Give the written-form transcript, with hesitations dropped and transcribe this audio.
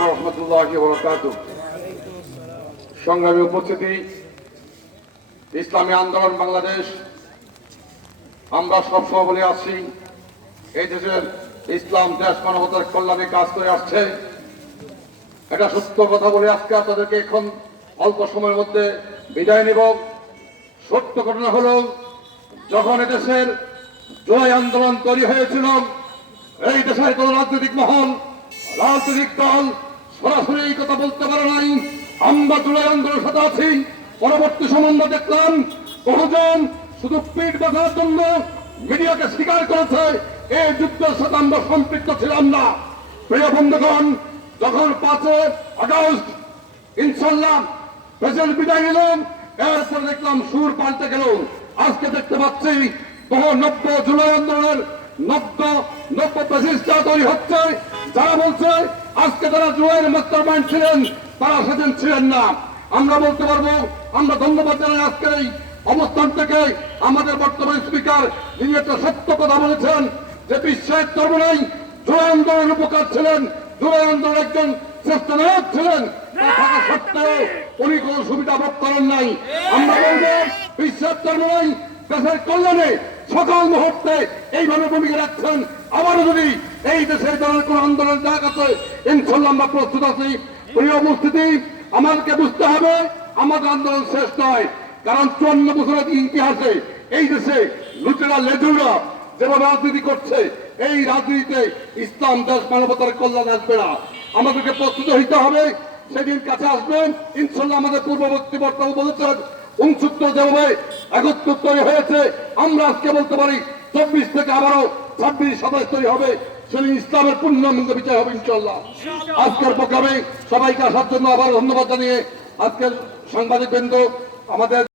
আলাইকুম ওয়া রাহমাতুল্লাহি ওয়া বারাকাতুহু। সংগ্রামী উপস্থিতি, ইসলামী আন্দোলন বাংলাদেশ আমরা সবসময় বলে আসছি, এই দেশের ইসলাম দেশ মানবতার কল্যাণে কাজ করে আসছে। এটা সত্য কথা বলে আজকে আপনাদেরকে এখন অল্প সময়ের মধ্যে বিদায় নেব। সত্য ঘটনা হলো, যখন এদেশের জুলাই আন্দোলন তৈরি হয়েছিল, এই দেশের কোন রাজনৈতিক মহল, রাজনৈতিক দল সরাসরি এই কথা বলতে পারে নাই আমরা জুলাই আন্দোলনের সাথে আছি। পরবর্তী সময় আমরা দেখলাম বহুজন শুধু পিঠ বাঁধার জন্য মিডিয়াকে স্বীকার করেছে এই যুদ্ধের সাথে আমরা সম্পৃক্ত ছিলাম না। প্রিয় বন্ধুগণ, যখন 5 আগস্ট ইনশাল্লাহ প্রেসিডেন্ট বিদায় নিলাম, এরপর দেখলাম সুর পাল্টে গেল। আজকে দেখতে পাচ্ছি নব্য জুলাই আন্দোলনের নব্য প্রচেষ্টা তৈরি হচ্ছে। যারা বলছে আজকে তারা জুলাইয়ের মাস্টার মাইন্ড ছিলেন, তারা সেদিন ছিলেন না। আমরা বলতে পারবো, আমরা ধন্যবাদ জানাই আজকের এই অবস্থান থেকে আমাদের বর্তমান স্পিকার, যিনি একটা সত্য কথা বলেছেন যে বিশ্বের চরমনাই জুলাই আন্দোলনের উপকার ছিলেন, জুলাই আন্দোলনের একজন শ্রেষ্ঠ নায়ক ছিলেন, থাকা সত্ত্বেও উনি কোন সুবিধা ভোগ করেন নাই। আমরা বলবো বিশ্বের চরমনাই দেশের কল্যাণে সকল মুহূর্তে এইভাবে ভূমিকা রাখছেন। আবারও যদি এই দেশের দলের কোন আন্দোলন ডাক আছে, ইনশাল্লাহ আমরা প্রস্তুত আছি। প্রিয় উপস্থিতি, আমাদেরকে বুঝতে হবে আমাদের আন্দোলন শেষ নয়, কারণ 54 বছরের ইতিহাসে এই দেশে লুটেরা লেজুরা যেভাবে রাজনীতি করছে, এই রাজনীতিতে ইসলাম দেশ মানবতার কল্যাণ আসবে না। আমাদেরকে প্রস্তুত হইতে হবে। সেদিন কাছে আসবেন ইনশাল্লাহ। আমাদের পূর্ববর্তী বক্তারা বলেছেন 69 যেভাবে 71 তৈরি হয়েছে, আমরা আজকে বলতে পারি 24 থেকে আবারও 26, 27 তৈরি হবে। সেদিন ইসলামের পূর্ণাঙ্গ বিচার হবে ইনশাল্লাহ। আজকের প্রোগ্রামে সবাইকে আসার জন্য আবার ধন্যবাদ জানিয়ে আজকের সাংবাদিক বৃন্দ আমাদের